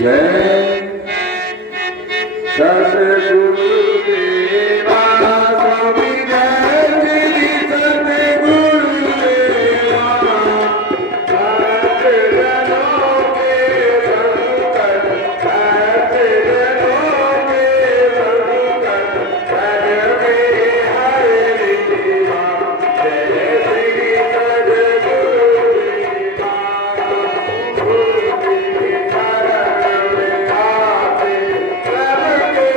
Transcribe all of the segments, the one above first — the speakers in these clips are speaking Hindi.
जय सतगुरुदेवा स्वामी जय श्री सतगुरुदेवा सज्जनों के संकट सज्जनों के संकट कर में हरे देवा जय श्री सतगुरुदेवा गुरु की शरण में आते सबके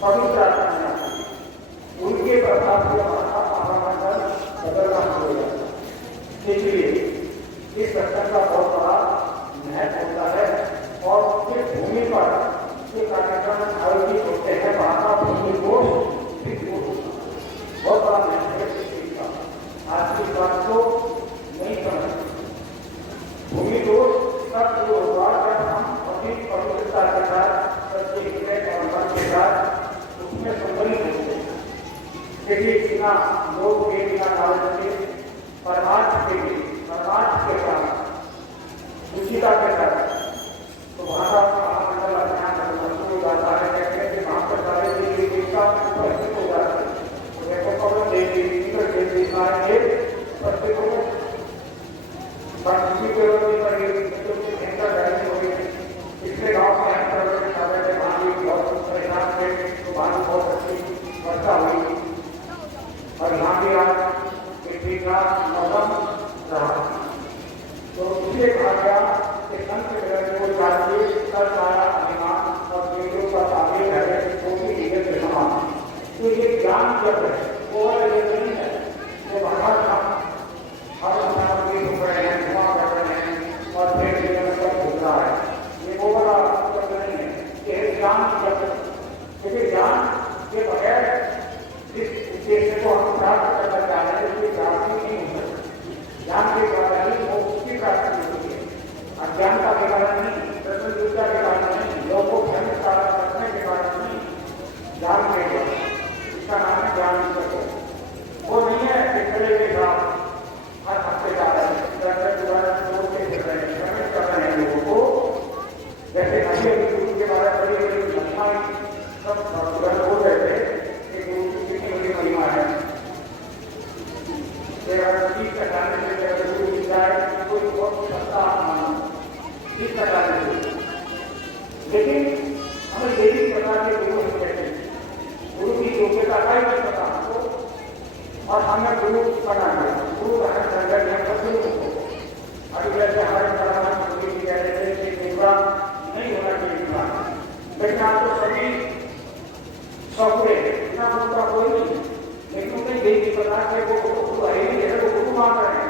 पवित्र आत्मा उनके प्रभाव से जाएंगे बच्चे को बच्ची के पिछले गाँव में बहुत परेशान थे तो बात बहुत अच्छी वर्षा हुई और यहाँ भी आज मिट्टी का मौसम रहा। तो इसलिए कहा गया कि संत को चाहिए कर सारा अभिमान और बेटों का ताबीर है वो भी लीजिए के समान। तो ये ज्ञान जब है वो ये नहीं है वो बाहर था हर प्रधानमंत्री घूम रहे हैं धुआं कर रहे हैं और फिर जीवन सब घूम रहा है। ये वो बड़ा जब नहीं है ये ज्ञान जब, क्योंकि ज्ञान के बगैर जिस उद्देश्य को हम प्राप्त करना चाह रहे हैं उसकी प्राप्ति नहीं हो सकती। ज्ञान के द्वारा ही वो उसकी प्राप्ति होती है। अज्ञानता के कारण नहीं, प्रश्नविद्या के कारण नहीं, लोगों को धर्म साधन रखने के कारण नहीं, ज्ञान के द्वारा। इसका नाम है ज्ञान को वो नहीं है कि खड़े के साथ हर हफ्ते जा रहे हैं दर्शन द्वारा छोड़ के फिर रहे हैं भ्रमित कर रहे हैं लोगों को। जैसे अभी अभी गुरु के बारे में बड़ी बड़ी महिमाएं सब हो रहे थे कि गुरु की कितनी बड़ी महिमा है। चीज का जाने से गुरु मिल जाए कोई बहुत सस्ता मानो चीज का जाने से, लेकिन हमें ये भी पता कि गुरु हम कहते हैं गुरु की योग्यता का ही नहीं पता हमको और हमें गुरु बना दिया। गुरु का संगठन है गुरु को अभी जैसे हमारे प्रधानमंत्री जी कह रहे थे कि पूरा नहीं होना चाहिए, लेकिन आप तो सभी सौंपे इतना उनका कोई नहीं, लेकिन उन्हें यही नहीं पता कि वो गुरु है ही है, वो गुरु मान रहे हैं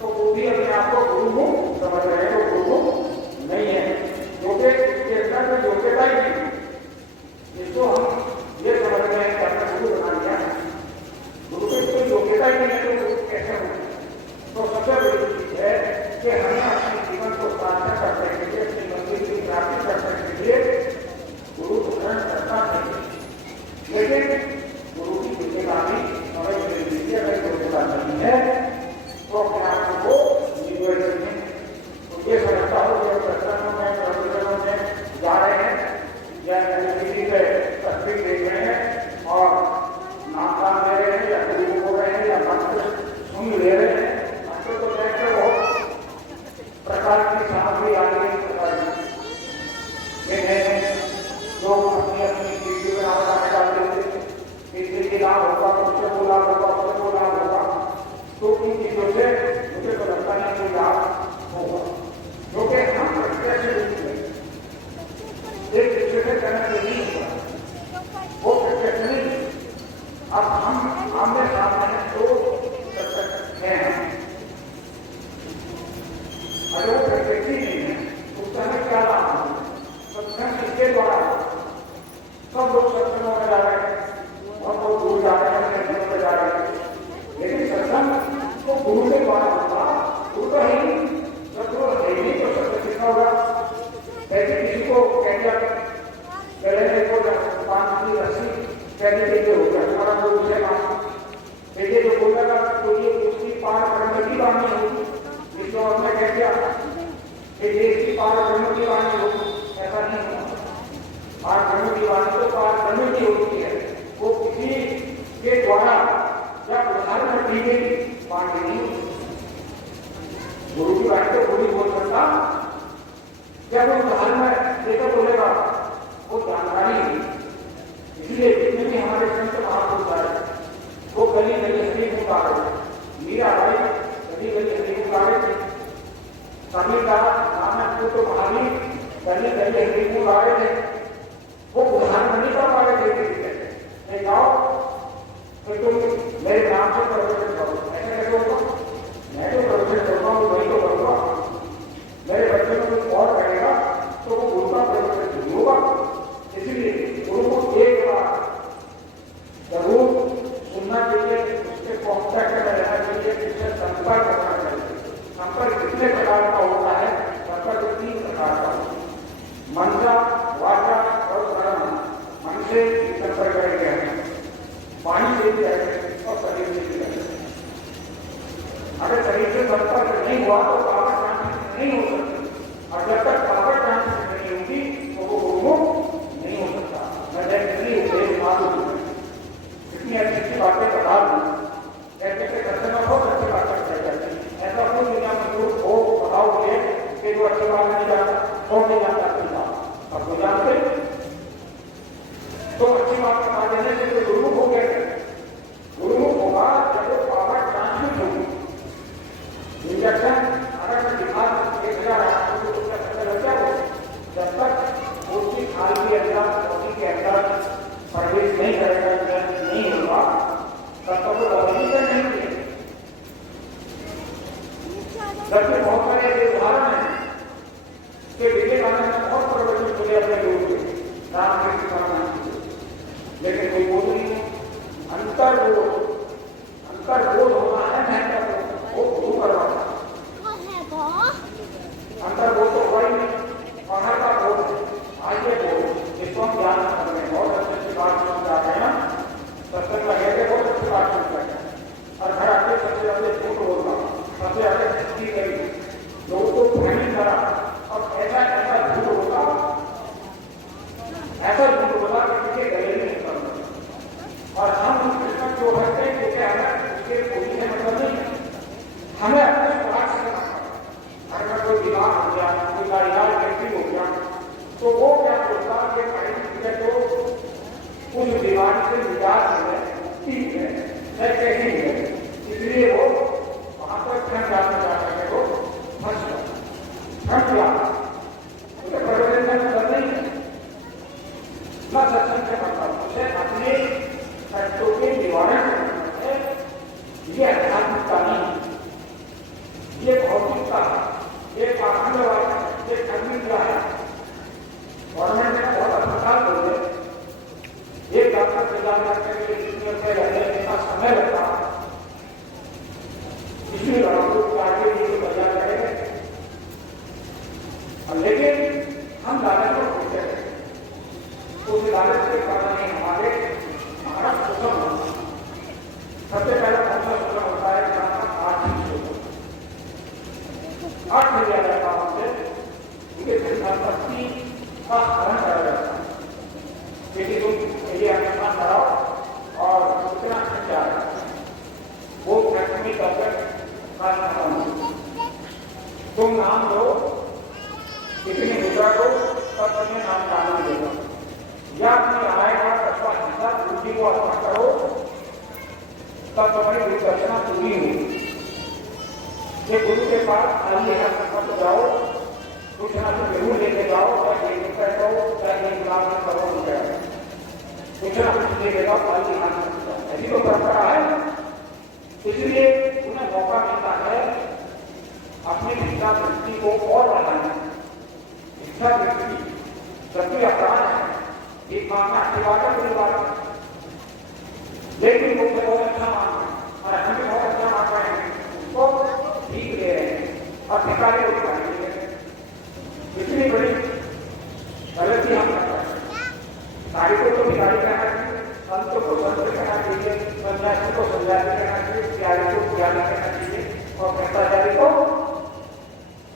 तो वो भी अपने आप को गुरु समझ रहे हैं, वो गुरु नहीं है क्योंकि उसके अंदर में योग्यता ही नहीं। जिसको हम ये समझ रहे हैं कि हमने गुरु बना लिया, गुरु की कोई योग्यता ही नहीं है तो गुरु कैसे हो। तो सबसे बड़ी चीज है कि हमें अपने जीवन को सार्थक करने के लिए अपनी मंदिर की प्राप्ति करने के लिए गुरु ग्रहण करना चाहिए, लेकिन गुरु की जिम्मेदारी हमें मिल लीजिए। अगर योग्यता नहीं है तो अपने आप को निर्भर करें। तो ये समझता हूँ कि सत्संगों में प्रवचनों में जा रहे हैं या किसी पे तस्वीर देख रहे हैं और नाम ले रहे हैं या गुरु बोल रहे हैं या मंत्र सुन ले रहे हैं, मंत्र तो देखकर बहुत प्रकार की सामग्री आ रही है। प्रकार की लोग अपनी अपनी वीडियो बना डाल देते हैं, इससे भी लाभ होगा, उससे वो लाभ होगा, उससे वो लाभ होगा। तो इन चीजों से मुझे तो लगता नहीं कोई लाभ होगा, क्योंकि हम प्रत्यक्ष रूप में एक दूसरे से करने से नहीं होगा, वो प्रत्यक्ष नहीं। अब हम आमने सामने हैं तो प्रत्यक्ष हैं, अगर वो प्रत्यक्ष ही नहीं है तो उससे हमें क्या लाभ होगा। सत्संग इसके द्वारा सब लोग सत्संगों में जा रहे हैं और वो दूर जा रहे हैं, घर पर जा रहे हैं, लेकिन सत्संग तो गुरु के द्वारा होगा। गुरु तो है ही सत्संग है ही तो सत्संग कितना होगा। ऐसे किसी को कह दिया पहले को 5 की रस्सी कहने के लिए होगा हमारा कोई विषय मांग देखिए जो बोलेगा तो ये उसकी पार ब्रह्म की वाणी होगी। इसको हमने कह दिया कि ये इसकी पार ब्रह्म की वाणी होगी, ऐसा नहीं होगा। पार ब्रह्म की वाणी तो पार ब्रह्म की होती है, वो किसी के द्वारा या उदाहरण दी गई वाणी नहीं होती। गुरु की वाणी तो गुरु बोल सकता, जब वो उदाहरण देकर बोलेगा वो जानकारी है। इसलिए जितने भी हमारे संत महापुरुष आए वो गली गली हरी मुँह गा रहे थे। मीरा भाई गली गली हरी मुँह गा रहे थे, कभी का नाम तो महावीर गली गली हरी मुँह गा रहे थे। वो उदाहरण नहीं कर पा रहे थे, जाओ तो तुम मेरे नाम से प्रवचन करो, ऐसा कैसे होगा। मैं जो प्रवचन करता हूँ वही तो करूँगा, मेरे बच्चे को कुछ और करेगा तो वो गुरु का प्रवचन नहीं होगा। इसलिए गुरु को एक बार जरूर सुनना चाहिए, उसके कॉन्टैक्ट में रहना चाहिए, उससे संपर्क करना चाहिए। संपर्क कितने प्रकार का होता है, संपर्क 3 प्रकार का होता है, मनसा, वाचा और कर्म। मन से संपर्क करेंगे, वाणी से भी करेंगे और शरीर से भी करेंगे। अगर शरीर से संपर्क नहीं हुआ तो पावर ट्रांसमिशन नहीं हो सकती, और जब तक पावर ट्रांसमिशन नहीं होगी तो वो गुरु नहीं हो सकता। मैं जैसे उपदेश मालूम कितनी अच्छी अच्छी बातें बता दूँ, ऐसे दर्शन जबकि बहुत सारे ऐसे उदाहरण हैं कि विवेकानंद ने बहुत प्रवचन सुने अपने लोगों के रामकृष्ण परमहंस के, लेकिन कोई बोध नहीं है। अंतर्बोध होना है महत्वपूर्ण, वो शुरू करवाना। अंतर्बोध तो हुआ ही नहीं, बाहर का बोध है। आइए बोध इसको हम ज्ञान कर रहे हैं, बहुत अच्छी बात सुन जा रहे हैं, सत्संग का कहते बहुत अच्छी बात सुन रहे हैं। और घर आके सबसे ज्यादा झूठ बोलना, सबसे ज्यादा छुट्टी करी, लोगों को भ्रमित करा, और ऐसा ऐसा झूठ बोला, ऐसा झूठ बोला कि किसी गले नहीं निकलता। और हम कृष्ण जो रहते हैं क्योंकि हमें उसके कोई है मतलब नहीं है, हमें अपने स्वार्थ से करना है। अगर कोई बीमार हो गया, कोई का इलाज व्यक्ति हो गया, तो वो क्या सोचता कि भाई तो उस बीमारी से निजात है, ठीक है, मैं कैसी है, इसलिए वो वहां पर क्षण जाना चाहते हैं, वो फंस गया। उसे प्रवचन का मतलब नहीं है, न सत्संग से मतलब, उसे अपने कष्टों के निवारण करना है। ये आध्यात्मिकता नहीं, ये भौतिकता है, ये पाखंडवाद है, ये धार्मिकता है। गवर्नमेंट ने बहुत अस्पताल खोले, एक डॉक्टर तैयार करने के लिए जितने रुपये लगने इतना समय लगता, इसलिए डॉक्टर को आगे लिए तैयार करेंगे। लेकिन हम लालच को खोलते हैं, तो उस लालच के कारण ही हमारा शोषण होता है। सबसे पहले कौन सा शोषण होता है? आर्थिक शोषण। अर्थ लिया जाता है हमसे, उनके संपत्ति का हरण करा जाता है। यदि तुम ये अनुमान कराओ और उतना खर्चा वो फैक्ट्री तक तुम नाम लो, कितनी मुद्रा को तब तुम्हें नाम कानून देगा, या अपनी आय का कस्बा हिस्सा पूंजी को अर्पण करो, तब तुम्हारी दुर्दर्शना पूरी होगी। ये गुरु के पास आइए हम जाओ, कुछ ना कुछ जरूर लेके जाओ, चाहे 1 रुपये दो, चाहे 1 लाख में करोड़ रुपये, कुछ ना कुछ लेके जाओ, खाली हाथ में जाओ। ऐसी तो परंपरा है। इसलिए उन्हें मौका मिलता है अपनी भिक्षा वृत्ति को और बढ़ाने। भिक्षा वृत्ति सभी अपराध है, एक मांगना अच्छी बात है, बुरी बात है, लेकिन वो बहुत अच्छा मांग है और हम भी बहुत अच्छा मांग रहे हैं, उसको ठीक ले रहे हैं और भिखारी को भिखारी ले रहे हैं। इतनी बड़ी गलती हम कर रहे हैं। भिखारी को तो भिखारी कहना चाहिए, संत को संत कहना चाहिए, सन्यासी को सन्यासी कहना चाहिए, त्यागी को त्यागी कहना चाहिए, और भ्रष्टाचारी को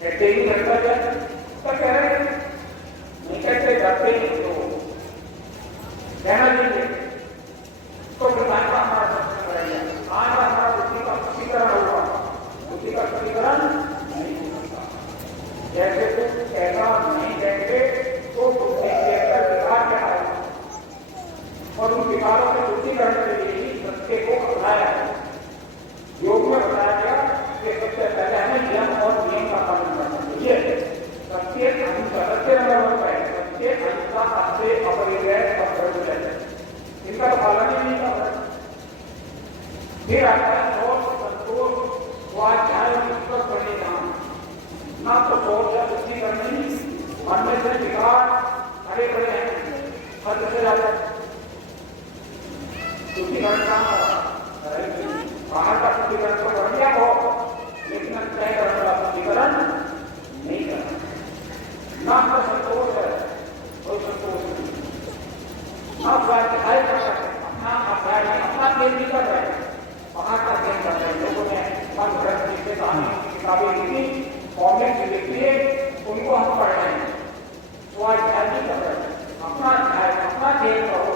कहते ही भ्रष्टाचारी। तो कह रहे हैं नहीं कहते, जाते ही तो कहना चाहिए। तो विधान का हमारा दर्शन करेंगे। आज हमारा बुद्धि का शुद्धिकरण होगा, बुद्धि का शुद्धिकरण नहीं हो सकता। जैसे कुछ कहना नहीं कहेंगे तो बुद्धि के अंदर विकार क्या आएगा, और उन विकारों के शुद्धिकरण के लिए ही सत्य को अपनाया है। योग में बताया गया कि सबसे पहले हमें नियम और नियम का पालन करना चाहिए। सत्य अहिंसा, सत्य नंबर 1 है, सत्य अहिंसा, सत्य अपरिग्रह और ब्रह्मचर्य, इनका तो पालन ही नहीं कर रहे। फिर आता है शौच, संतोष, स्वाध्याय, पुस्तक पढ़ने जाना, ना तो शौच या शुद्धि करनी, मन में से विकार खड़े खड़े हैं, हद से ज्यादा शुद्धिकरण बाहर का शुद्धिकरण तो कर दिया हो, लेकिन तय करने का शुद्धिकरण नहीं करना। ना तो संतोष है, कोई संतोष नहीं, आप स्वाध्याय कर सकते, अपना अध्याय अपना खेल भी कर रहे हैं, बाहर का खेल कर रहे हैं। लोगों ने मन भरत जिससे कहानी किताबें लिखी, कॉमिक्स लिखी है, उनको हम पढ़ रहे हैं, स्वाध्याय भी कर रहे हैं, अपना अध्याय अपना खेल करो,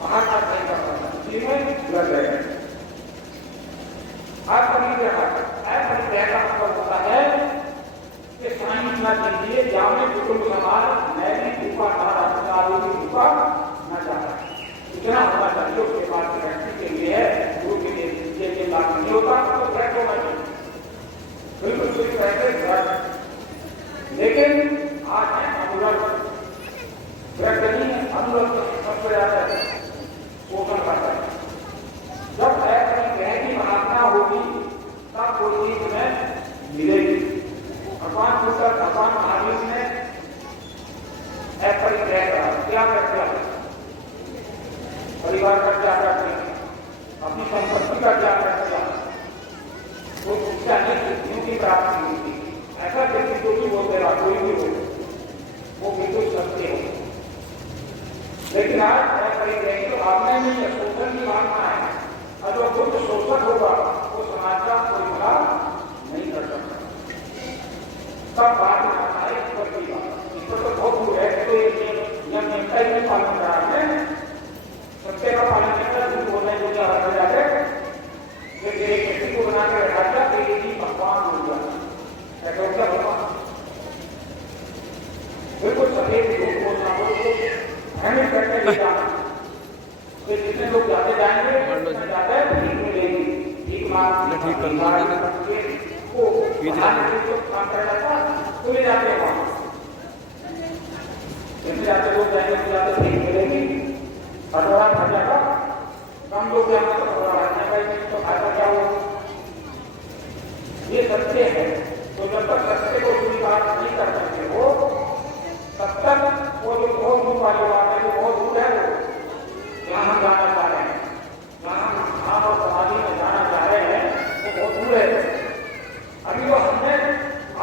बाहर का खेल कर रहे हैं, इसी में लग रहे हैं। अपरिग्रह का मतलब होता है कि स्वामी इतना दीजिए जाने कुटुंब समाज मैं भी ऊपर न जाता, इतना होना चाहिए। उसके बाद व्यक्ति के लिए गुरु के लिए लागू नहीं होता, तो ग्रह होना चाहिए, बिल्कुल ठीक रहते ग्रह। लेकिन आज है अनुरक्त, ग्रह नहीं है, अनुरक्त सबसे ज्यादा पोषण करता है। जब ऐसी ग्रह की महात्मा होगी तब कोई चीज में लेके जाना। तो जितने लोग जाते जाएंगे उतना ज्यादा भीख मिलेगी। भीख मांग ठीक कर लो वो काम कर जाता तो ले जाते हैं वहां। जैसे जाते लोग जाएंगे तो ज्यादा भीख मिलेगी। कटोरा भर जाएगा, कम लोग जाएंगे तो कटोरा भरने का तो फायदा क्या हो। ये सत्य है। तो जब तक सत्य को स्वीकार नहीं कर सकते हो तब तक वो जो बहुत दूर वाली बात है, जो बहुत दूर है, वो जहाँ हम जाना चाह रहे हैं, जहाँ हम धाम और समाधि में जाना चाह रहे हैं, वो बहुत दूर है। अभी तो हमने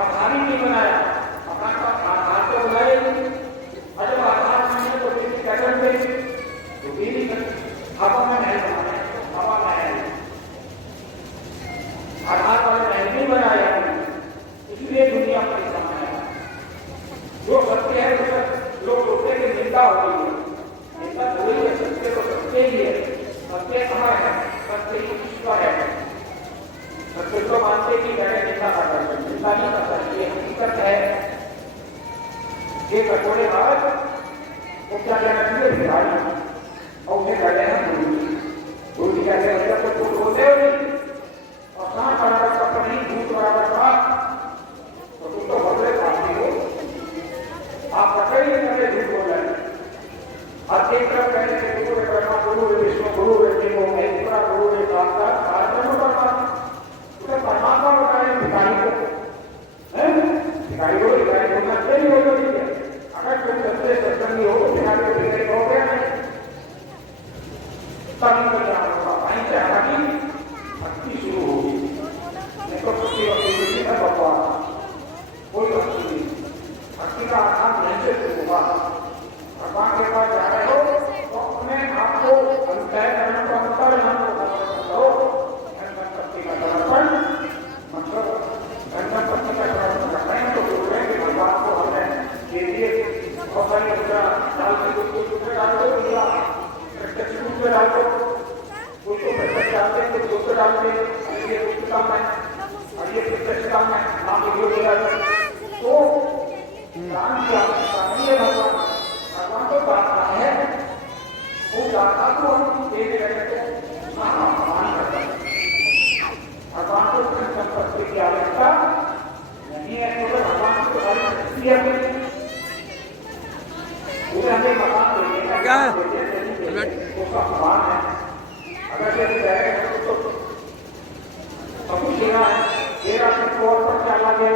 आधार ही नहीं बनाया, अपना आधार तो बनाए नहीं। और जब आधार नहीं है तो किसी कदम पे तो भी हवा में नहीं बनाना है, हवा में है आधार वाले नहीं बनाया, इसलिए दुनिया परेशान है। जो सत्य है उसे लोग सोचते कि निंदा हो गई है, निंदा हो गई है। सत्य तो सत्य ही है, सत्य अमर है, सत्य ही ईश्वर है। सत्य तो मानते कि मैंने निंदा करता है, निंदा नहीं करता, ये हकीकत है। ये कटोरे बाद वो क्या कहना चाहिए भिखारी, और उसे कहते हैं गुरु जी कहते हैं तो कुछ बोलते हो नहीं, और कहाँ बराबर का नहीं झूठ बराबर का, तो तुम तो बदले खाती हो। आप कटोरे नहीं करते, झूठ बोल रहे हैं। और एक तरफ कहते हैं गुरु है ब्रह्मा, गुरु है विष्णु, गुरु है देवो, महेश्वरा, गुरु है साक्षात परब्रह्म परमात्मा। उसे परमात्मा बताए भिखारी को, भिखारी को भिखारी बोलना चाहिए हो तो ठीक है। अगर तुम सच्चे सत्संगी हो तो भिखारी को भिखारी कहोगे नहीं, तभी तो क्या होगा, वहीं से हमारी भक्ति शुरू होगी। नहीं तो भक्ति भक्ति है भगवान, कोई भक्ति नहीं। भक्ति का आधार नहीं से शुरू होगा। भगवान के पास जा रहे हो तो अपने आप को तय करने को अंतर करो। धनपत्ति का समर्पण मतलब धनपत्ति का समर्पण करना है तो बोल रहे हैं कि भगवान को हमने ये दिए बहुत सारी डाल के डाल दो या प्रत्यक्ष रूप में डाल दो, कुछ तो प्रत्यक्ष डालते हैं, कुछ दूसरे डालते हैं। ये रूप काम है और ये प्रत्यक्ष काम है, नाम तो दान की आवश्यकता नहीं है। भगवान तो दाता है, वो दाता को हम दे रहे तो मान करते हैं। भगवान को धन संपत्ति की आवश्यकता नहीं है, तो भगवान को सारी शक्ति है। उसे हमें मकान देने का उसका भगवान है। अगर जैसे कह तो सब कुछ देना है, तेरा को और पर क्या लगे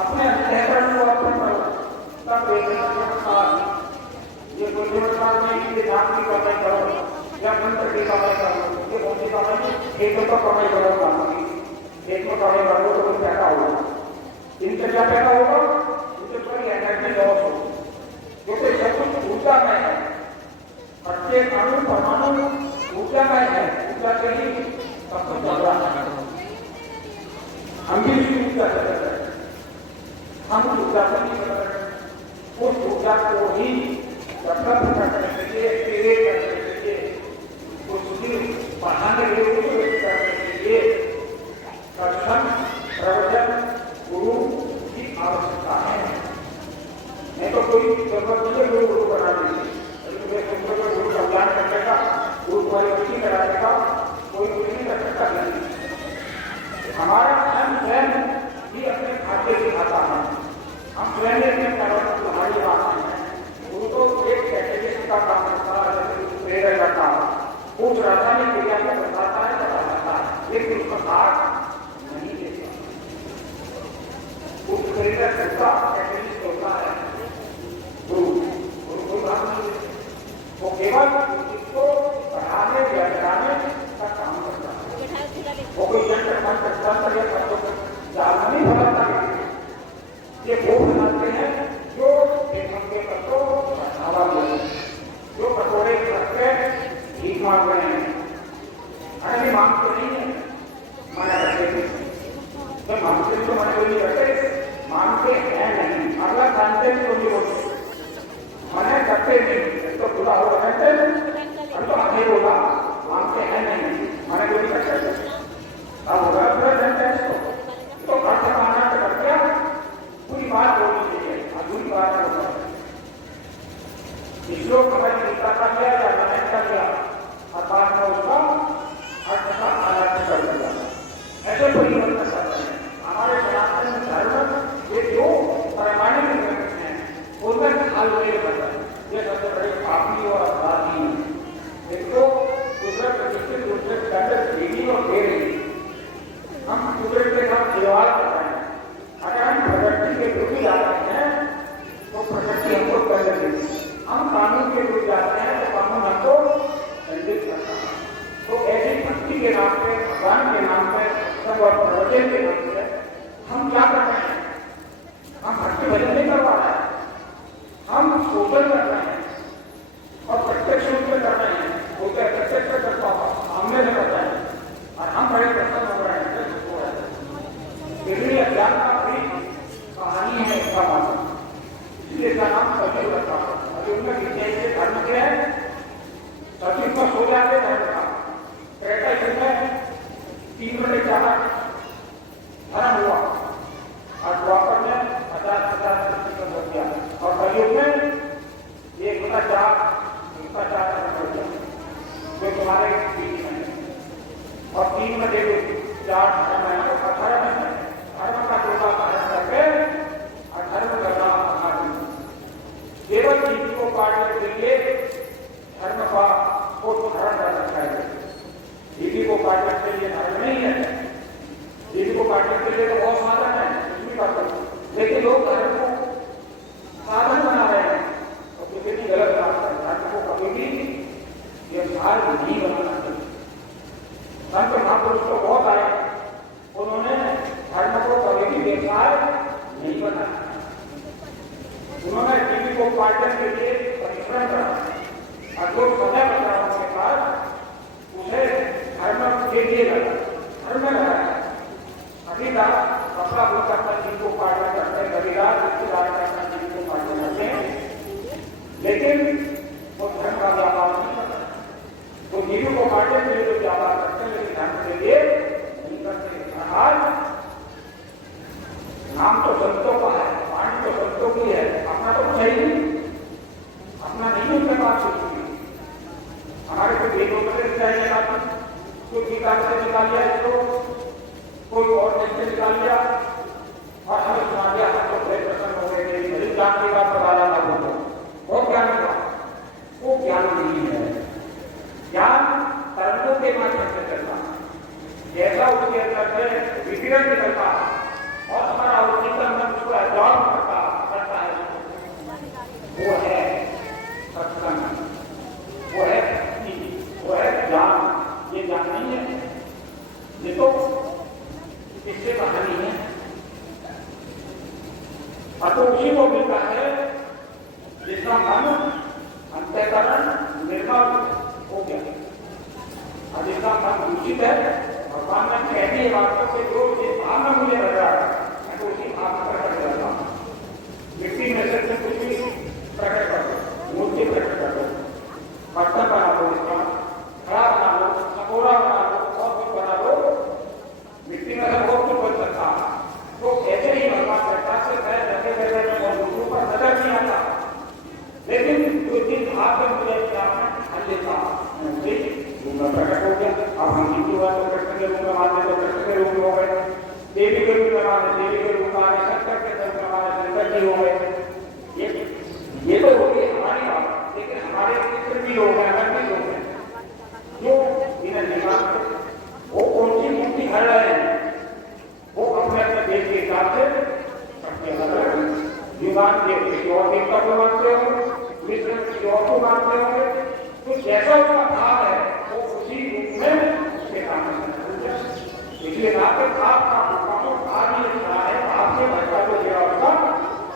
अपने अंतःकरण को अर्पण करो, तब देखना। ये कोई जरूरत नहीं कि नाम की कमाई करो या मंत्र की कमाई करो, ये कौन सी कमाई, एक तो कमाई करो, एक तो कमाई करो तो कुछ पैदा होगा। इनसे क्या पैदा होगा, उनसे थोड़ी एनर्जी लॉस होगी, क्योंकि सब कुछ ऊर्जा में है। प्रत्येक अणु परमाणु ऊर्जा में है, ऊर्जा से ही सब कुछ चल रहा है। हम भी इसी ऊर्जा से चल रहे हैं, हम ऊर्जा से नहीं चल रहे। उस ऊर्जा को ही डेवलप करने के लिए, क्रिएट करने के लिए, उसकी बढ़ाने के लिए, उसको करने के लिए दर्शन प्रवचन गुरु की आवश्यकता है। नहीं तो कोई जरूरत नहीं है गुरु बना दीजिए, गुरु का ज्ञान करने का, गुरु तुम्हारी वृद्धि कराने का कोई कुछ नहीं कर सकता। नहीं, हमारा हम स्वयं भी अपने खाते से खाता है, हम स्वयं अपने पैरों तुम्हारी बात है। गुरु तो एक कैटेगरी का काम करता है, जैसे प्रेरणा करता है, कुछ रासायनिक क्रिया को बताता है, बताता है, लेकिन उसका साथ नहीं देता। कुछ प्रेरणा करता कैटेगरी होता है गुरु, गुरु कोई बात नहीं, वो केवल इसको बढ़ाने या बढ़ाने का काम करता है। वो कोई यंत्र मंत्र या जाल नहीं बनाता है, ये वो बनाते हैं जो एक मंगे पर तो बढ़ावा दे, जो कटोरे रख के भीख मांग रहे हैं। अरे मांग तो नहीं है, मना करते हैं, तो मांगते तो मना नहीं करते, मांगते हैं नहीं, अगला जानते तो नहीं होते, मना करते नहीं तो बुरा हो रहा है। तो आगे बोला मांगते हैं नहीं, मना को नहीं करते, अब होगा पूरा जनता तो घर से माना कर दिया, पूरी बात बोलनी चाहिए। जो हमारी गीता का लिया या रामायण का लिया और बाद में उसका अर्थ का आदान कर दिया, ऐसे परिवर्तन करते हैं। हमारे सनातन धर्म ये जो प्रामाणिक ग्रंथ हैं उनमें हालवेल करता है, ये सबसे बड़े पापी और अपराधी हैं। एक तो दूसरा प्रतिष्ठित, दूसरे दंड देवी और दे रही, हम दूसरे के साथ व्यवहार कर रहे हैं। अगर हम प्रकृति के विरुद्ध जाते हैं तो प्रकृति हमको दंड देती है, हम कानून के विरुद्ध जाते हैं तो कानून हमको दंडित करता है। तो ऐसी भक्ति के नाम पे, भगवान के नाम पे, सब और प्रवचन के नाम पे हम क्या कर रहे हैं? हम भक्ति भजन नहीं करवा रहे हैं, हम शोषण कर रहे हैं और प्रत्यक्ष रूप में कर रहे हैं। बोलते हैं प्रत्यक्ष करता हुआ सामने से कर रहे हैं और हम बड़े प्रसन्न हो रहे हैं। इसलिए ज्ञान का बड़ी कहानी है इसका माध्यम, इसलिए इसका नाम सचिव रखा। अभी उनमें विजय के धर्म के है, सचिव का सो जाते धर्म का त्रेता युग में 3 बटे 4 धर्म हुआ और द्वापर में 50-50 हो गया और कलयुग में 1/4 हो गया जो तुम्हारे बीच में और 3 में देखो 4 धर्म है तो 18 में धर्म का टोटा पालन करके और धर्म करना आसान केवल जीवी को काटने के लिए धर्म का को धारण कर रखा है। जीवी को काटने के लिए धर्म नहीं है, जीवी को काटने के लिए तो बहुत साधन है, कुछ भी कर सकते, लेकिन लोग धर्म को साधन बना रहे हैं तो किसी गलत बात है। धर्म को कभी भी ये सार नहीं बनाना चाहिए। संत महापुरुष तो बहुत आए, उन्होंने धर्म को कभी भी व्यवसाय नहीं बनाया, उन्होंने जीवी को काटने के लिए परिश्रम करा और जो समय बचा उनके पास उसे धर्म के लिए लगा, धर्म में लगाया। कबीरदास कपड़ा बोलता था जीव को काटना करते, कबीरदास रिश्तेदार करना जीव को काटना करते, लेकिन वो धर्म का व्यापार नहीं करता। तो जीव को काटने के लिए जो व्यापार करते हैं लेकिन धर्म के लिए नहीं करते। आज नाम तो संतों का है, वाणी तो संतों की है, अपना तो कुछ ही नहीं, अपना नहीं उनके पास कुछ भी। हमारे को वेदों में चाहिए ना, कोई गीता से निकाल लिया इसको, कोई और से निकाल लिया और हमें सुना दिया, हम तो बड़े प्रसन्न हो गए। मेरी ज्ञान की बात बता रहा था बोलो, वो ज्ञान का वो ज्ञान नहीं है। ज्ञान कर्मों के माध्यम से चलता है, जैसा उसके अंदर से विकिरण निकलता है और हमारा उचितन मन उसको अब्जॉर्ब करता है, वो है सत्संग, वो है भक्ति, वो है ज्ञान। ये ज्ञान नहीं है, ये तो इससे कहानी है। तो उसी को मिलता है जिसका मन अंतःकरण निर्मल हो गया और जिसका मन दूषित है। भगवान ने कहती है बातों के जो भाव में मुझे लग रहा है मैं तो उसी भाव में प्रकट करता हूँ। मिट्टी में से कुछ भी प्रकट कर दो, मूर्ति प्रकट कर दो, बर्तन बना दो, इसका खड़ा बना लो, कटोरा बना लो, और कुछ बना लो, मिट्टी में से बहुत कुछ बन सकता है। तो ऐसे ही भगवान करता से जैसे जैसे दूसरों पर नजर नहीं आता, लेकिन जो जिस भाव में मुझे हल लेता प्रकट हो गया। अब हम हिंदू है तो कृष्ण के रूप में मानते तो कृष्ण के रूप में हो गए, देवी के रूप में माने देवी के रूप में आने, शंकर के रूप में माने शंकर जी हो गए। ये तो होगी हमारी बात, लेकिन हमारे मित्र भी लोग हैं, अलग भी लोग हैं जो बिना निवास वो कौन सी मूर्ति घर रहे हैं, वो अपने अपने देश के हिसाब से अपने अलग युगान के किसी और देवता को मानते होंगे, मिश्र किसी और को मानते होंगे। तो जैसा उसका भाव है वो उसी रूप में उसके सामने इसलिए आपके भाव का भाव नहीं लिखा है, भाव से भटका तो गया उसका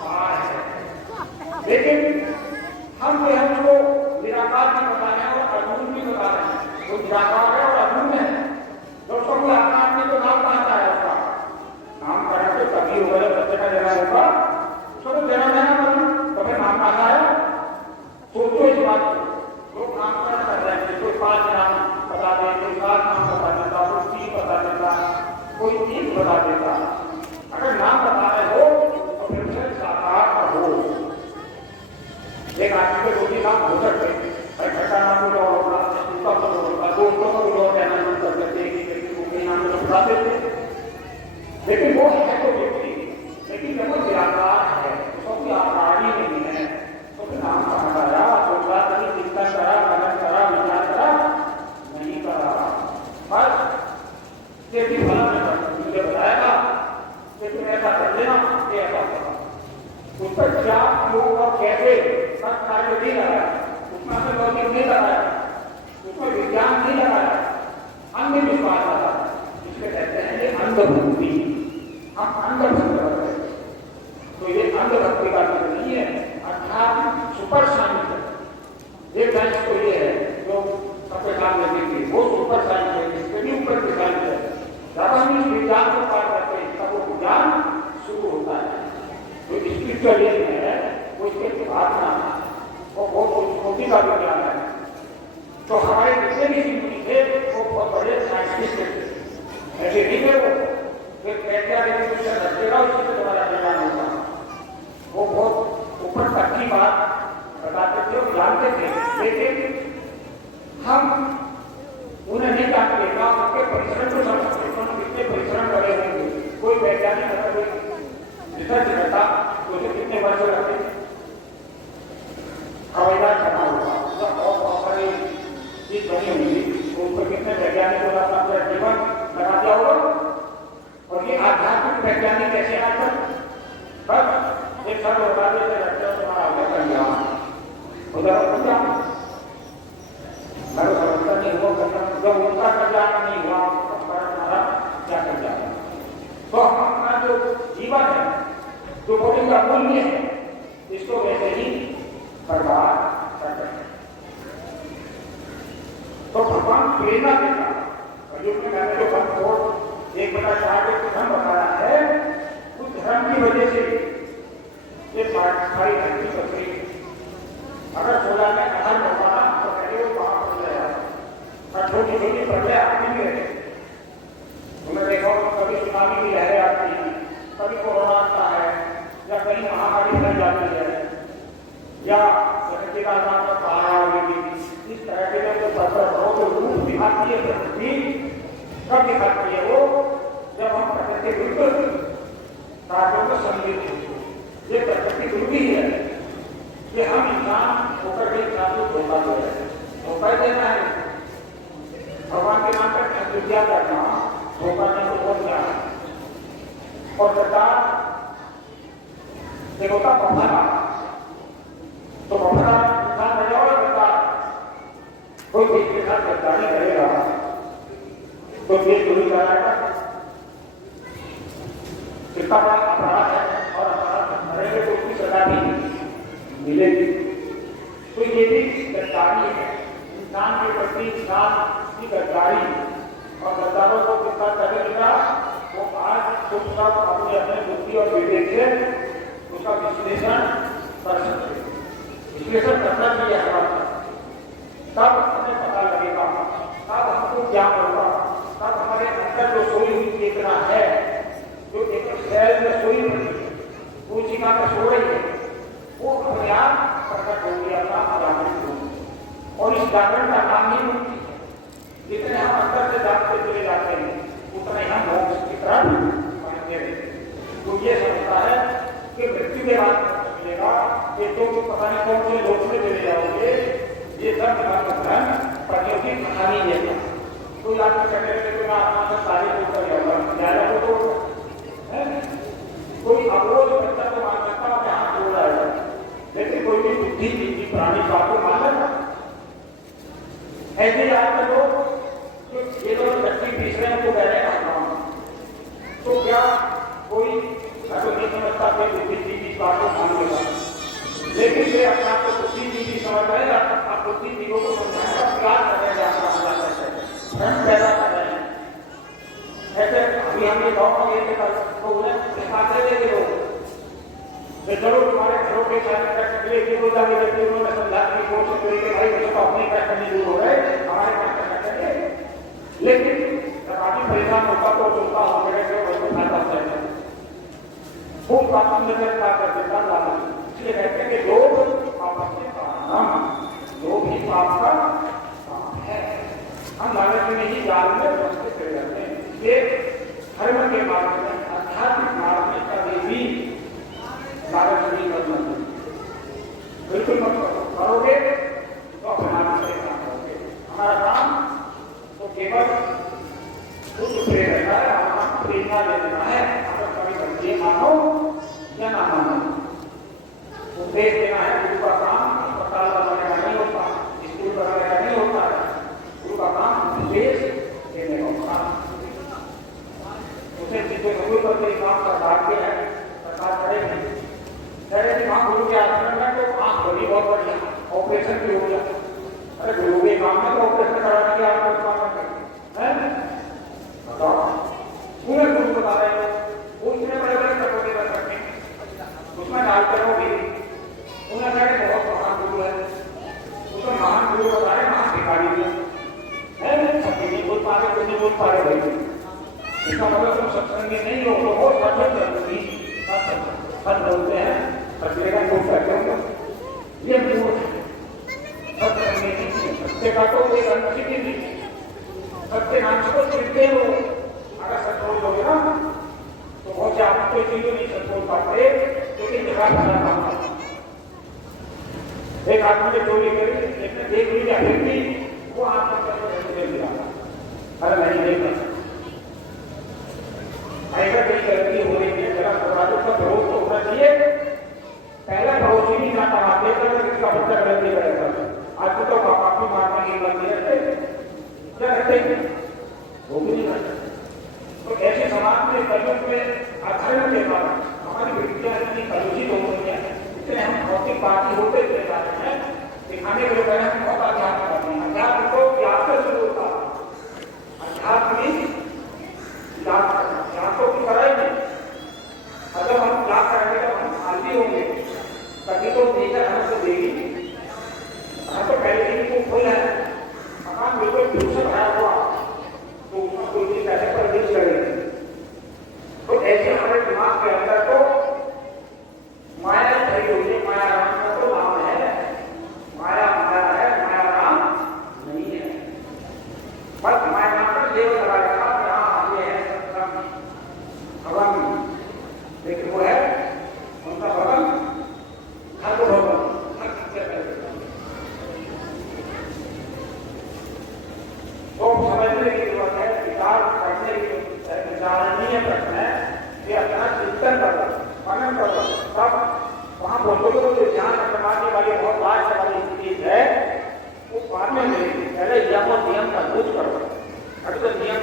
भाव है। लेकिन हम जो है उसको निराकार भी बता रहे हैं और अनून भी बता रहे हैं। वो निराकार है और अनून है, दोस्तों को आकार में तो नाम कहता है उसका नाम करें तो तभी होगा जब बच्चे का जन्म होगा, उसको तो जन्म है ना तो फिर नाम कहता है। सोचो इस बात को, लोग नामकरण कर रहे हैं, कोई 5 नाम बता दे, कोई 7 नाम बता देता, कोई 3 बता देता, कोई 3 बता देता। अगर नाम बता रहे हो तो फिर उसे साकार हो। एक आदमी के 2 नाम हो सकते तो हमारे जितने भी मुनि थे वो बहुत बड़े साइंटिस्ट थे। ऐसे नहीं थे वो एक वैज्ञानिक रचेगा उससे तुम्हारा ज्ञान होगा। वो बहुत ऊपर तक की बात बताते थे और जानते थे, लेकिन हम उन्हें नहीं जानते ना उनके परिश्रम को समझ सकते हम कितने परिश्रम करे होंगे। कोई वैज्ञानिक अगर कोई रिसर्च करता तो उसे कितने वर्ष लगते हवाईजहाज करना होगा, बहुत सारी चीज बनी हुई तो उस पर कितने वैज्ञानिकों ने अपना पूरा जीवन लगा दिया होगा। और ये आध्यात्मिक वैज्ञानिक कैसे आते बस एक साल बता देते रखते हो तुम्हारा अवसर कर लिया उधर पूछा मैं तो समझता नहीं हुआ जब उनका कल्याण नहीं हुआ तो हमारा क्या कर जाएगा। तो हम अपना जो जीवन है जो बॉडी का मूल्य है इसको वैसे ही बर्बाद कर रहे हैं। तो भगवान प्रेरणा देता कलयुग में मैंने जो धर्म 1/4 के धर्म बताया है उस धर्म की वजह से ये सारी धरती बच गई। अगर 16 में अधर्म होगा ना तो पहले वो वहां पड़ जाएगा और छोटी छोटी प्रजा आती भी रहे। तुमने देखा कभी सुनामी की लहरें आती है, कभी कोरोना आता है या कहीं महामारी फैल जाती है या नाम पर पहाड़ आ गई। इस तरह के जो जो रूप दिखाती है प्रकृति कब दिखाती है वो जब हम प्रकृति विरुद्ध कार्यों को समझे। ये प्रकृति विरुद्ध ही है कि हम इंसान होकर के इंसान को धोखा दे रहे हैं। धोखा देना है भगवान के नाम पर विद्या करना धोखा देना तो बहुत ज्ञान है। और सरकार एक होता बफरा तो बफरा इंसान रह जाओ सरकार कोई देश के साथ गद्दारी करेगा तो देश दूरी कराएगा। कितना बड़ा अपराध है और अपराध करेंगे तो उसकी सजा भी मिलेगी। तो ये भी गद्दारी है इंसान के प्रति इंसान की गद्दारी और गद्दारों को कितना करेगा वो आज उसका अपने अपने बुद्धि और विवेक से उसका विश्लेषण कर सकते। विश्लेषण करना चाहिए हमारा तब हमें पता लगेगा तब हमको ज्ञान होगा तब हमारे अंदर जो सोई हुई चेतना है जो एक शैल में सोई हुई पूछिका में सो रही है वो अपने आप प्रकट होगी अपना जागृत होगी। और इस जागरण का नाम ही मुक्ति है। जितने हम अंदर से जागते चले जाते हैं उतने हम मोक्ष की तरफ पहुंचते हैं। तो ये समझता है कि मृत्यु के बाद मिलेगा कि तो पता नहीं कौन से लोग में चले जाओगे। ये सब धर्म प्रतियोगी कहानी है। कोई आदमी कहने लगे तो मैं आत्मा से सारी ऊपर जाऊंगा ज्यादा को तो कोई अबोध बच्चा तो मान सकता है हाथ जोड़ रहा है लेकिन कोई भी बुद्धि की प्राणी बात को मान लेता। ऐसे आदमी लोग ये लोग व्यक्ति तीसरे को कह रहे हैं तो क्या कोई नहीं समझता कि बुद्धिजीवी की बात को मान लेगा लेकिन वे अपने आप को बुद्धिजीवी समझ रहे हैं। आप बुद्धिजीवियों को समझाने का प्रयास कर रहे हैं भ्रम पैदा कर रहे हैं। ऐसे अभी हम ये गाँव में ये तो उन्हें सिखाते थे लोग चलो तुम्हारे घरों के साथ ये हो जाने लगे उन्होंने समझाने की कोशिश करी कि भाई मुझे तो अपने कष्ट नहीं दूर हो गए हमारे कष्ट करेंगे। लेकिन जब आदमी परेशान होता तो चलता हो गए खूब काम का कर देता लालच। इसलिए कहते हैं कि लोग आपस में काम लोग ही पाप का काम है। हम लालच में ही जाल में फंसते चले जाते हैं। ये धर्म के मार्ग में आध्यात्मिक मार्ग में कभी भी लालच नहीं करना चाहिए। बिल्कुल मत करोगे तो अपना काम करोगे। हमारा काम तो केवल खुद प्रेरणा है हमारा प्रेरणा देना है। अगर कभी बच्चे मानो या ना मानो उपदेश देना है। गुरु का काम अस्पताल बनाने का नहीं होता स्कूल बनाने का नहीं होता है। गुरु का काम उपदेश देने का होता उसे जिससे गुरु पर कोई काम का भाग्य है सरकार करेगी करेगी। वहाँ गुरु के आचरण में तो आँख बड़ी बहुत बढ़िया ऑपरेशन भी हो गया। अरे गुरु के काम में तो ऑपरेशन कराने की आप है बताओ पूरे गुरु बता रहे हो उसमें बड़े बड़े कटोरे कर सकते हैं उसमें डाल करोगे उन्हें कहा बहुत महान गुरु है उसमें महान गुरु बता रहे महान भिखारी भी आगे कुछ नहीं बोल पा रहे भाई, इसका मतलब तुम सत्संगी नहीं हो, तो हो सत्संग बोलते हैं सत्य का मूर्ख है, ये मूर्ख सत्संगी नहीं है। सत्य का तो एक अंश भी नहीं, सत्य अंश को चिंते हो, अगर सत्य बोलोगे ना तो बहुत से आप कोई चीज नहीं सच बोल पाते, लेकिन जगह खाना पाता। एक आदमी ने चोरी करी, एक ने देख लिया फिर भी वो आत्मा दे दिया, अरे नहीं देखना ऐसा कई गलती हो रही है, जरा अपराधों का विरोध तो होना चाहिए। पहला पड़ोसी नहीं जाता वहां देखकर इसका बच्चा गलती करेगा, आज तो काफी मारने की गलती रखते क्या रखते वो भी नहीं करते। तो ऐसे समाज में कलयुग में आचरण के कारण हमारी विद्या इतनी कलुषित हो गई है, इसलिए हम भौतिक बातें होते चले जाते हैं, दिखाने के लिए पहले हम बहुत अध्यात्म करते हैं। अध्यात्म को याद से शुरू होता है, अध्यात्म में याद करना, यादों की तरह ही नहीं। अगर हम याद करेंगे तो हम खाली होंगे, तभी तो नेचर हमको देगी। हम तो पहले ही को खोल है, मकान बिल्कुल दूसरा भरा हुआ, तो उसमें कोई चीज ऐसे पर नहीं चलेगी। तो ऐसे हमारे दिमाग के अंदर तो माया खड़ी हुई है, माया राम का तो नाम है, माया माया है, माया राम नहीं है। बस माया राम का देव लगा रखा कि हाँ ये है सत्संग भगवान, लेकिन वो है उनका भगवान हर को भगवान हर किसी तो समझने की जरूरत है, विचार करने की विचारणीय प्रश्न है कि अपना चिंतन करना, मनन करना, तब वहां बोलोगे तो जो ध्यान समाधि वाली बहुत लास्ट वाली चीज है वो बाद में मिलेगी। पहले यम और नियम मजबूत करो, अभी तो नियम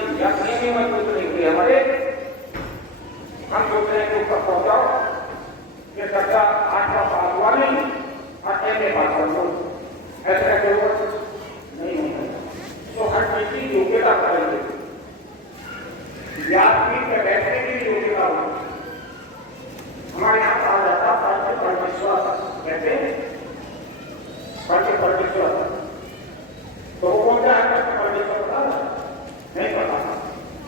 ही मजबूत नहीं हुए हमारे। हम सोच रहे हैं कि ऊपर पहुंचाओ, ये चर्चा 8 का पास हुआ नहीं और एम ए पास कर लो, ऐसा जरूरत नहीं होता। तो हर चीज की योग्यता करेंगे, व्यासपीठ पर बैठने की योग्यता होगी। हमारे यहाँ कहा जाता पंच परमेश्वर कहते हैं, पंच परमेश्वर, तो वो कौन सा है पंच परमेश्वर का नहीं पता।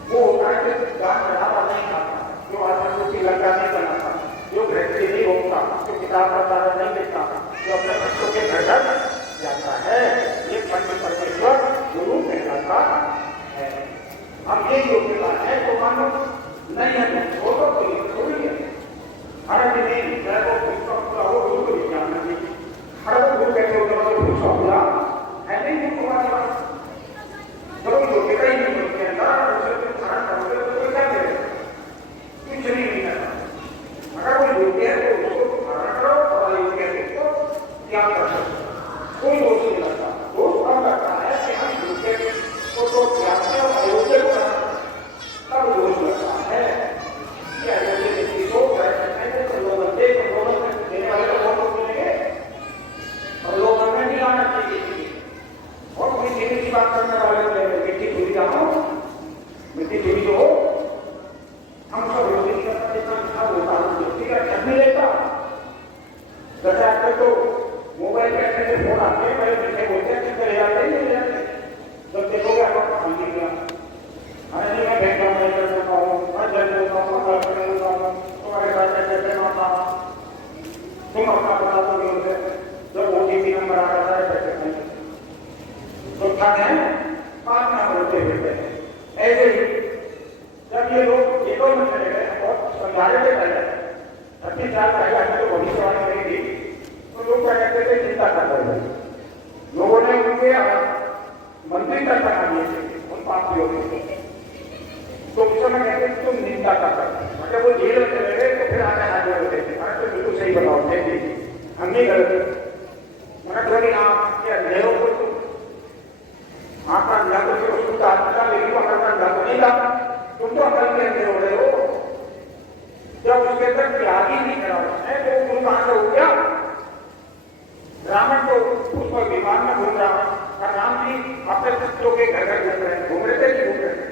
वो होता है कि गान बढ़ावा नहीं खाता, जो आत्मा की लंका नहीं बनाता, जो गृहस्थी नहीं रोकता, जो किताब का तारा नहीं लिखता, जो अपने बच्चों के घर घर जाता है, ये पंच परमेश्वर गुरु कहलाता है। अब ये योग्यता है तो मानो नहीं है तो छोड़ो, तो ये थोड़ी है। हर दिन चाहे वो पुस्तक हो गुरु को विज्ञान नहीं, हर गुरु कैसे होगा तो पुस्तक हुआ है नहीं तुम्हारे पास, जब योग्यता ही नहीं होती है धारण करोगे तो क्या करेगा, कुछ नहीं करना। अगर वो योग्य है तो उसको धारण करो, और अयोग्य है तो क्या कर सकते, कोई दोष नहीं लगता। दोष कब लगता है कि हम योग्य को तो त्याग से और अयोग्य को तब दोष लगता है कि अयोग्य व्यक्ति को प्रलोभन देने वाले तो बहुत मिलेंगे, प्रलोभन में नहीं आना चाहिए। और कोई सीधी सी बात करने वाले मिट्टी चूरी जाओ, मिट्टी चूरी हो, हम सब रोटी करते होता व्यक्ति का छत नहीं लेता। जैसे आजकल तो मोबाइल पे ऐसे फोन आते हैं, पहले मीठे बोलते हैं कितने ले जाते हैं, नहीं ले जाते, जब देखोगे आपको खाली नहीं गया, अरे नहीं मैं बैंक का मैनेजर होता हूँ, मैं जज होता हूँ, मैं कलेक्टर होता हूँ, तुम्हारे घर में कैसे माता तुम अपना पता तो नहीं होते, जब OTP नंबर आ जाता है पैसे नहीं तो ठग है, बात ना बोलते हुए। ऐसे ही जब ये लोग ये में चले गए और समझा रहे थे पहले 30 साल पहले हमें तो भविष्यवाणी करेगी, तो लोग क्या कहते थे चिंता कर रहे थे, लोगों ने उनके मंत्री तक बना दिए थे उन पार्टियों को, तो उस समय कहते थे तुम निंदा कर सकते, मतलब वो जेल में चले गए तो फिर आने हाजिर होते थे, अरे तो बिल्कुल सही बताओ थे हम नहीं गलत, मैंने थोड़ी आपके अंधेरों को तुम आपका अंधा तो फिर उसका आत्मा, लेकिन वो अपना अंधा तो नहीं था, तुम तो अकल के अंधेर हो रहे हो। जब उसके अंदर त्याग ही नहीं करा है तो तुम कहां से हो गया। रावण तो उस पर विमान में घूम रहा, और राम जी अपने शत्रुओं के घर घर घूम रहे हैं, घूम रहे थे कि घूम रहे थे,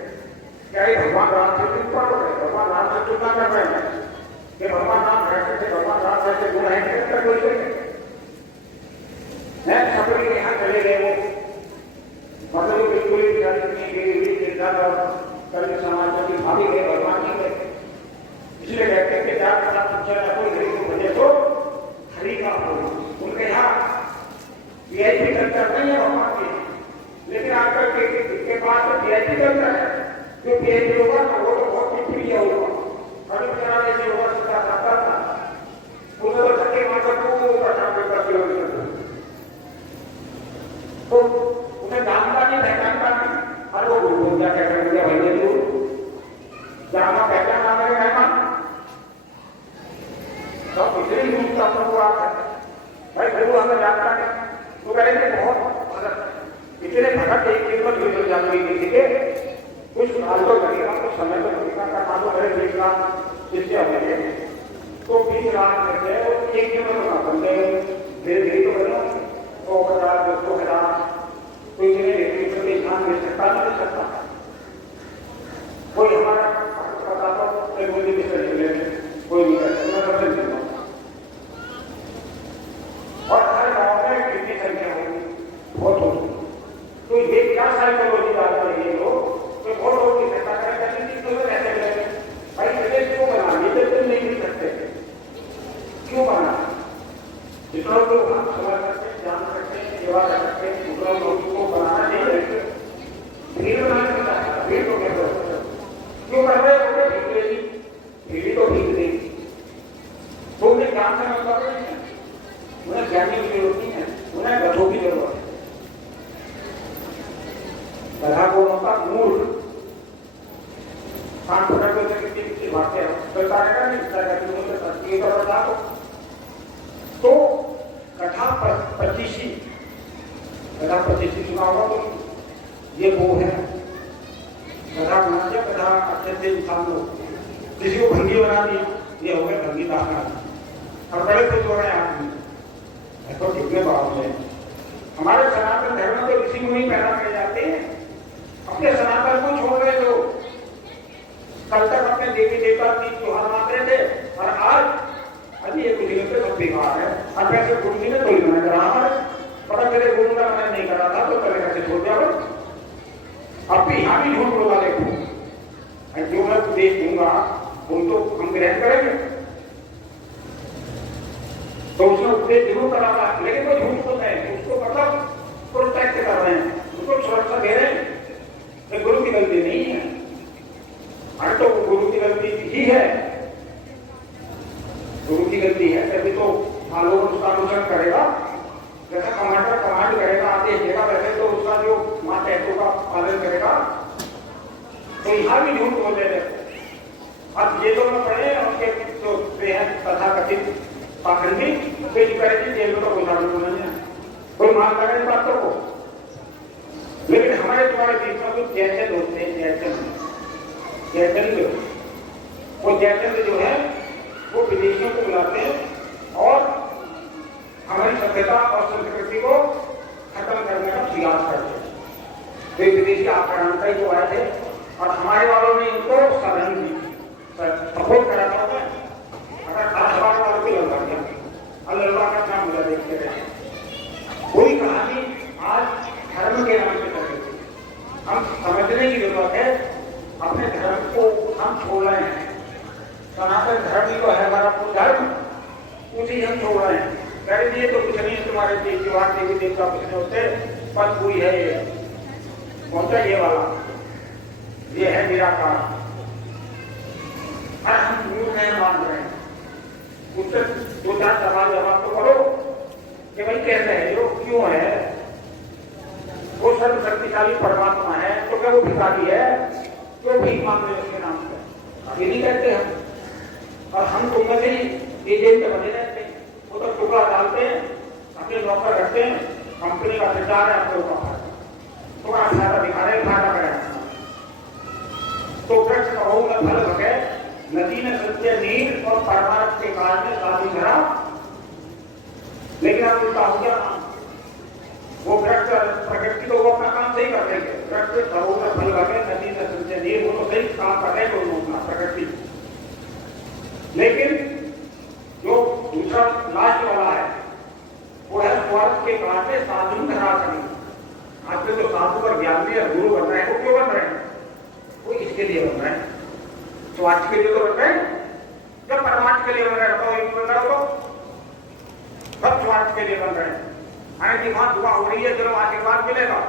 क्या ये भगवान राम से तुलना कर रहे हैं, भगवान राम से तुलना कर रहे हैं कि भगवान राम कैसे थे, भगवान राम कैसे गुण है, सबके यहाँ चले गए वो, मतलब बिल्कुल ही और कल समाज की भाभी गए, भगवान जी गए, इसलिए कहते हैं कि क्या करना पूछा कोई हरि को भजे तो हरि का हो। उनके यहाँ वीआईपी कल्चर नहीं है भगवान के, लेकिन आजकल के पास वीआईपी कल्चर है। जो वीआईपी होगा ना वो तो बहुत प्रिय होगा। अभी बेचारा जैसे होगा सीधा खाता था, उन्हें तो धक्के मारकर को तो उन्हें जानता नहीं, पहचानता नहीं। अरे वो गुरु क्या कहते हैं भैया तू जाना पहचान आने का मेहमान सब इतनी रूप का प्रभु आप भाई गुरु हमें जानता नहीं तो कहेंगे बहुत भगत इतने भगत एक कीमत हुई जाती है कुछ साल तो लगेगा, कुछ समय तो लगेगा का काम करे देखना जिससे हमें तो 20 लाख करते हैं और एक कीमत बना बनते धीरे धीरे तो बनो 100,000 200,000 कोई ध्यान दे सकता नहीं सकता। कोई हमारा बताता कोई भी कोई नहीं करता और हर गाँव में कितनी संख्या होगी, बहुत होगी। तो ये क्या साइकोलॉजी डालते हैं ये लोग, तो बहुत लोग की सत्ता करने तो कैसे करेंगे भाई प्रदेश क्यों बना, ये तो नहीं मिल सकते क्यों बना? जितना लोग हम समझ सकते हैं, जान सकते हैं, सेवा कर सकते हैं, उतना लोगों को बनाना नहीं रहते। भीड़ बनाने का भीड़ को क्या क्यों कर रहे हो? भीड़ लेगी, भीड़ तो भीड़ देगी। तो उन्हें काम करना मतलब नहीं है, उन्हें जानने की जरूरत नहीं है, उन्हें गधों की जरूरत है। गधा को उनका मूर्ख काम करने को किसी बातें चलता रहेगा नहीं बता तो कथा पच्चीसी सुना होगा तो ये वो है कथा बना दिया। कथा अच्छे से इंसान लोग किसी को भंगी बना दिया, ये हो गए भंगी दाखना और बड़े खुश हो रहे हैं तो कितने बात है। हमारे सनातन धर्म में तो ऋषि मुनि पैदा किए जाते हैं, अपने सनातन को छोड़ रहे लोग। कल तक अपने देवी देवता की त्योहार मनाते थे और आज अभी एक दिन से सब बेकार है। अब कैसे गुरु जी ने कोई मना करा है, पता चले गुरु का मैंने नहीं करा था तो पहले कैसे छोड़ दिया। अब भी यहाँ भी झूठ बोला देखो, जो मैं उपदेश दूंगा उन तो हम ग्रहण करेंगे तो उसने उपदेश जरूर करा था, लेकिन वो झूठ बोलते हैं, उसको मतलब प्रोटेक्ट कर रहे हैं, उसको सुरक्षा दे रहे हैं। गुरु की गलती नहीं है, अरे तो गुरु की गलती ही है, गुरु की गलती है तभी तो लोग उसका अनुसरण करेगा। जैसा कमांडर कमांड करेगा, आदेश देगा, वैसे तो उसका जो मातहतों का पालन करेगा। तो यहाँ भी झूठ बोल रहे थे। अब ये लोग पढ़े उनके जो बेहद तथा कथित पाखंडी पेश करेंगे जेल में तो कोई लागू नहीं है, कोई मान लगा इन बातों को। लेकिन हमारे तुम्हारे बीच में कुछ जयचंद होते हैं, जयचंद वो जयचंद जो है वो विदेशियों को बुलाते हैं और हमारी सभ्यता और संस्कृति को खत्म करने का प्रयास करते हैं। वे विदेशी आक्रांता जो आए थे और हमारे वालों ने इनको सदन दी, सपोर्ट करा था। अगर आसपास वालों को लगा दिया, अल्लाह का नाम बुला देखते रहे। कोई कहानी आज धर्म के नाम से करते थे। हम समझने की जरूरत है, अपने धर्म को हम छोड़ रहे हैं। सनातन धर्म ही तो है हमारा धर्म, उसी हम छोड़ रहे हैं। कह दिए तो कुछ नहीं, तुम्हारे त्योहार देवी देवता कुछ नहीं होते, पद हुई है ये पहुंचा ये वाला, ये है निराकार। हम मूल नहीं मान रहे हैं। उससे दो चार सवाल जवाब तो करो कि भाई कैसे है यो, क्यों है? वो सर्वशक्तिशाली परमात्मा है तो क्या वो भिखारी है? क्यों भीख मांग रहे उसके नाम पर? अभी नहीं कहते हम। और हम तुम में से ही एजेंट बने रहते हैं, वो तो टुकड़ा डालते हैं, अपने नौकर रखते हैं, कंपनी का प्रचार है, अपने ऊपर तो आप फायदा दिखा रहे, फायदा करें। तो वृक्ष कहो न फल भगे, नदी में सत्य नीर और परमार्थ के काल में साधु धरा। लेकिन आप उनका हो गया, वो वृक्ष प्रकृति तो वो अपना काम सही कर देंगे। वृक्ष कहो न फल भगे, नदी में सत्य नीर, वो तो सही काम कर रहे हैं दोनों अपना प्रकृति। लेकिन जो दूसरा लास्ट वाला है वो है स्वार्थ के काटे साधु धरा करें। आपके तो साधु पर ज्ञान दिया, गुरु बन रहे हैं, वो क्यों बन रहे हैं? किसके लिए बन रहे हैं? स्वार्थ के लिए तो बन रहे हैं। जब परमार्थ के लिए बन रहे हैं तो एक बन रहा हो तो सब स्वार्थ के लिए बन रहे हैं। अरे जी वहां दुआ हो रही है, चलो आशीर्वाद मिलेगा,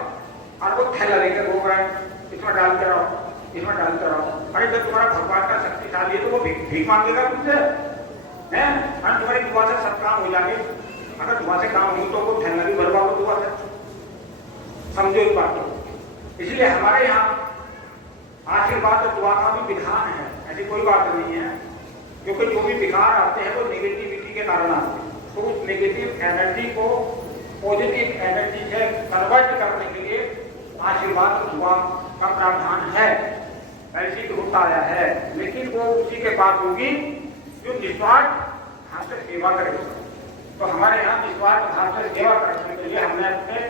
और वो थैला लेकर घूम रहे हैं, इसमें डालते रहो, इसमें डालते रहो। अरे जब तुम्हारा भगवान का शक्तिशाली है तो वो भीख मांगेगा तुमसे, हैं? और तुम्हारी दुआ से सब काम हो जाएंगे। अगर दुआ से काम हो तो वो थैला भी भरवा दो दुआ से। समझो इस बात को। इसलिए हमारे यहाँ आशीर्वाद और दुआ का भी विधान है, ऐसी कोई बात नहीं है। क्योंकि जो भी विकार आते हैं वो नेगेटिविटी के कारण आते हैं, तो उस नेगेटिव एनर्जी को पॉजिटिव एनर्जी से कन्वर्ट करने के लिए आशीर्वाद और दुआ का प्रावधान है। ऐसी तो होता आया है, लेकिन वो उसी के पास होगी जो निस्वार्थ भाव से सेवा करेगा। तो हमारे यहाँ निस्वार्थ भाव से सेवा करने के लिए हमने अपने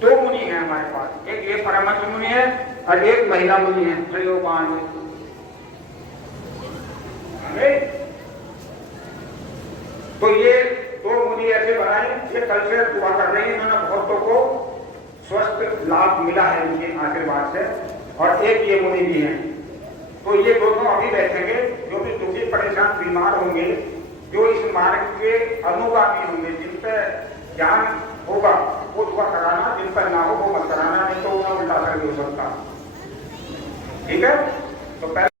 दो मुनि हैं हमारे पास, एक ये परमहंस मुनि है और एक महिला मुनि है त्रयोपान। तो ये दो मुनि ऐसे बनाए, ये कल से दुआ कर रही है, इन्होंने बहुतों को स्वस्थ लाभ मिला है इनके आशीर्वाद से, और एक ये मुनि भी हैं। तो ये दोनों अभी बैठेंगे, जो भी दुखी परेशान बीमार होंगे, जो इस मार्ग के अनुगामी होंगे, जिन पर ज्ञान होगा वो दुआ कराना, जिन पर ना हो वो मत कराना, नहीं तो उन्हें उल्टा कर हो सकता। ठीक है, तो पहले